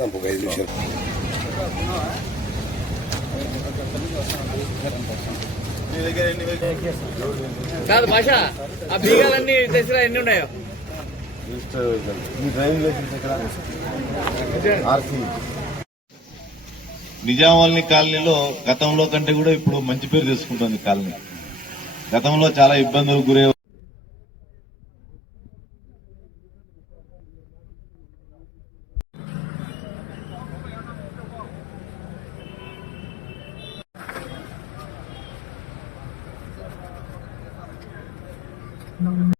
ఒక ఐదు నిమిషాలు కాదు భాష ఆ బీగాలన్నీ తెచ్చిరా ఎన్ని ఉన్నాయో? మీ డ్రైవింగ్ లైసెన్స్ ఎక్కడ ఆర్సీ. నిజామాబాద్ని కాలనీలో గతంలో కంటే కూడా ఇప్పుడు మంచి పేరు తెచ్చుకుంటుంది కాలనీ. గతంలో చాలా ఇబ్బందులకు గురే No lo...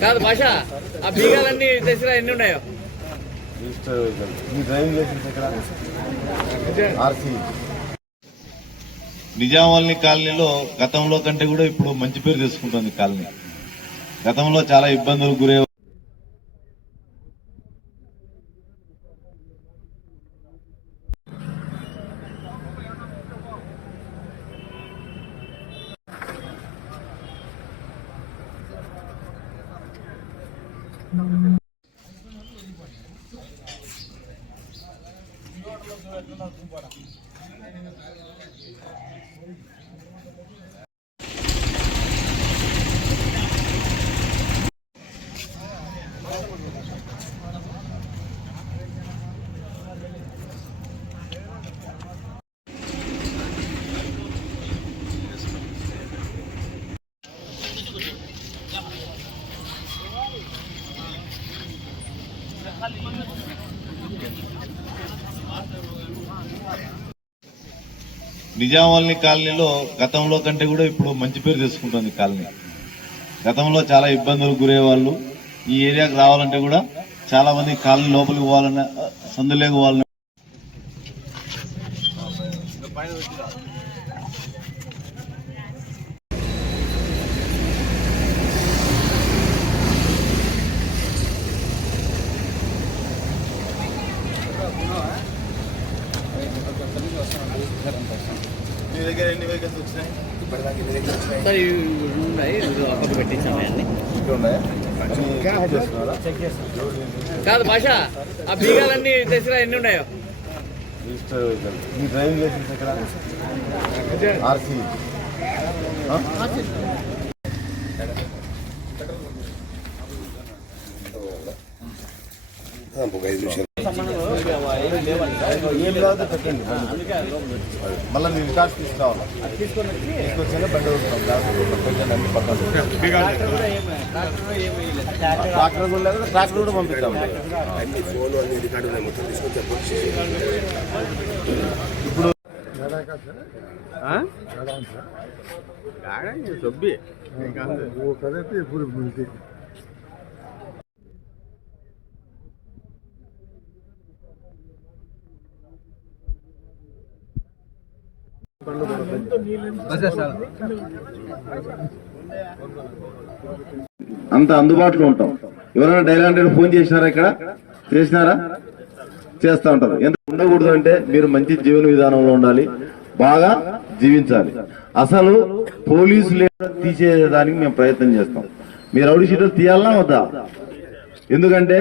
కాదు భాష ఆ బీగాలన్నీ తెచ్చిరా ఎన్ని ఉన్నాయో? మీ డ్రైవింగ్ లైసెన్స్ ఎక్కడ? ఆర్సీ. నిజామాబాద్ని కాలనీలో గతంలో కంటే కూడా ఇప్పుడు మంచి పేరు తెచ్చుకుంటుంది కాలనీ. గతంలో చాలా ఇబ్బందులకు గురే నిజామాలని కాలనీలో గతంలో కంటే కూడా ఇప్పుడు మంచి పేరు తెచ్చుకుంటుంది కాలనీ. గతంలో చాలా ఇబ్బందులు గురేవాళ్ళు ఈ ఏరియాకు రావాలంటే కూడా చాలా మంది కాలనీ లోపలికి పోవాలన్న సందులేక పోవాలన్న సార్ ఇవి ఉన్నాయి అక్కడ పెట్టించాము అన్ని? కాదు భాష ఆ బీగాలన్నీ తెచ్చిరా ఎన్ని ఉన్నాయో? మీ డ్రైవింగ్ లైసెన్స్ ఎక్కడ ఆర్సీ ఒక ఐదు నిమిషాలు. ఏం కాదు పెట్టండి మళ్ళీ నేను రికార్డ్స్ తీసుకురావాలి తీసుకొచ్చాక బండి అన్ని ట్రాక్టర్ కూడా లేదు ట్రాక్టర్ కూడా పంపిస్తాం అన్ని ఫోన్ అన్ని రికార్డు ఉన్నాయి అంత అందుబాటులో ఉంటాం. ఎవరైనా డైల్ హండ్రెడ్ ఫోన్ చేసినారా ఇక్కడ? చేసినారా? చేస్తా ఉంటారు. ఎంత ఉండకూడదు అంటే మీరు మంచి జీవన విధానంలో ఉండాలి. బాగా జీవించాలి. అసలు పోలీసులు తీసేదానికి మేము ప్రయత్నం చేస్తాం. మీరు రౌడీ షీట్లు తీయాలనా వద్దా? ఎందుకంటే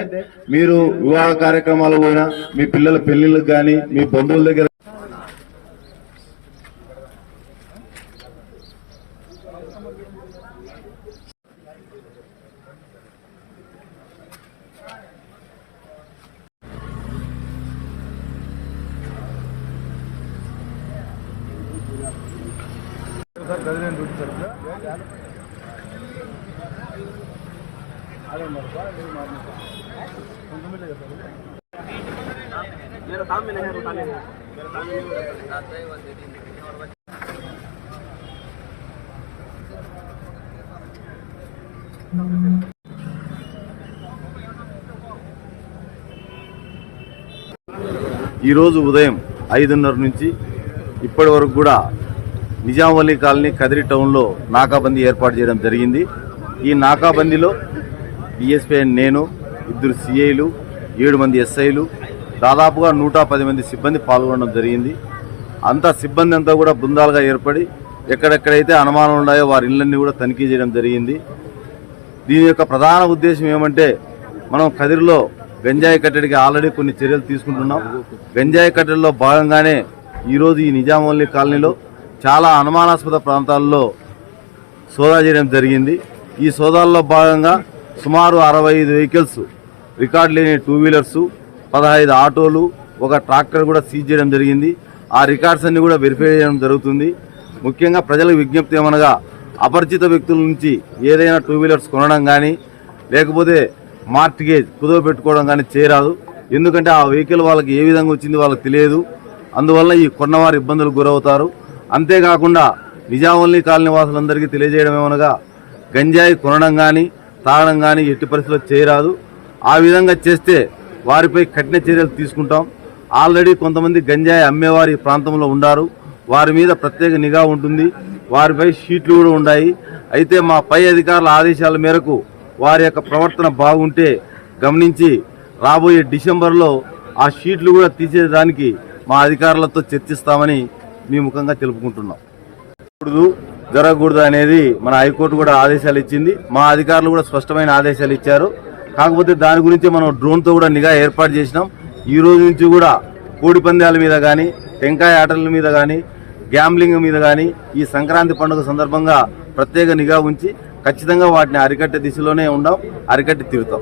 మీరు వివాహ కార్యక్రమాలు పోయినా మీ పిల్లల పెళ్ళిళ్ళకి కానీ మీ బంధువుల దగ్గర ఈరోజు ఉదయం ఐదున్నర నుంచి ఇప్పటి వరకు కూడా నిజాంవల్లి కాలనీ కదిరి టౌన్లో నాకాబందీ ఏర్పాటు చేయడం జరిగింది. ఈ నాకాబందీలో డిఎస్పీ నేను ఇద్దరు సిఐలు ఏడు మంది ఎస్ఐలు దాదాపుగా నూట పది మంది సిబ్బంది పాల్గొనడం జరిగింది. అంతా సిబ్బంది అంతా కూడా బృందాలుగా ఏర్పడి ఎక్కడెక్కడైతే అనుమానం ఉన్నాయో వారి ఇళ్ళన్నీ కూడా తనిఖీ చేయడం జరిగింది. దీని యొక్క ప్రధాన ఉద్దేశం ఏమంటే మనం కదిరిలో గంజాయి కట్టడికి ఆల్రెడీ కొన్ని చర్యలు తీసుకుంటున్నాం. గంజాయి కట్టడిలో భాగంగానే ఈరోజు ఈ నిజామల్లి కాలనీలో చాలా అనుమానాస్పద ప్రాంతాల్లో సోదా చేయడం జరిగింది. ఈ సోదాల్లో భాగంగా సుమారు అరవై ఐదు వెహికల్స్ రికార్డు లేని టూ వీలర్స్ పదహైదు ఆటోలు ఒక ట్రాక్టర్ కూడా సీజ్ చేయడం జరిగింది. ఆ రికార్డ్స్ అన్ని కూడా వెరిఫై చేయడం జరుగుతుంది. ముఖ్యంగా ప్రజలకు విజ్ఞప్తి ఏమనగా అపరిచిత వ్యక్తుల నుంచి ఏదైనా టూ వీలర్స్ కొనడం కానీ లేకపోతే మార్టిగేజ్ కుదవ పెట్టుకోవడం కానీ చేయరాదు. ఎందుకంటే ఆ వెహికల్ వాళ్ళకి ఏ విధంగా వచ్చింది వాళ్ళకి తెలియదు. అందువల్ల ఈ కొన్నవారు ఇబ్బందులకు గురవుతారు. అంతేకాకుండా నిజామల్లి కాలనీ వాసులందరికీ తెలియజేయడం ఏమనగా గంజాయి కొనడం కానీ తాగడం కానీ ఎట్టి పరిస్థితుల్లో చేయరాదు. ఆ విధంగా చేస్తే వారిపై కఠిన చర్యలు తీసుకుంటాం. ఆల్రెడీ కొంతమంది గంజాయి అమ్మేవారు ఈ ప్రాంతంలో ఉన్నారు వారి మీద ప్రత్యేక నిఘా ఉంటుంది. వారిపై షీట్లు కూడా ఉన్నాయి అయితే మా పై అధికారుల ఆదేశాల మేరకు వారి యొక్క ప్రవర్తన బాగుంటే గమనించి రాబోయే డిసెంబర్లో ఆ షీట్లు కూడా తీసేదానికి మా అధికారులతో చర్చిస్తామని మీ ముఖంగా తెలుపుకుంటున్నాం. జరగకూడదు జరగకూడదు అనేది మన హైకోర్టు కూడా ఆదేశాలు ఇచ్చింది. మా అధికారులు కూడా స్పష్టమైన ఆదేశాలు ఇచ్చారు. కాకపోతే దాని గురించి మనం డ్రోన్తో కూడా నిఘా ఏర్పాటు చేసినాం. ఈ రోజు నుంచి కూడా కోడి పందాల మీద కానీ టెంకాయ ఆటల మీద కానీ గ్యాంబ్లింగ్ మీద కానీ ఈ సంక్రాంతి పండుగ సందర్భంగా ప్రత్యేక నిఘా ఉంచి ఖచ్చితంగా వాటిని అరికట్టే దిశలోనే ఉండాం అరికట్టి తిరుగుతాం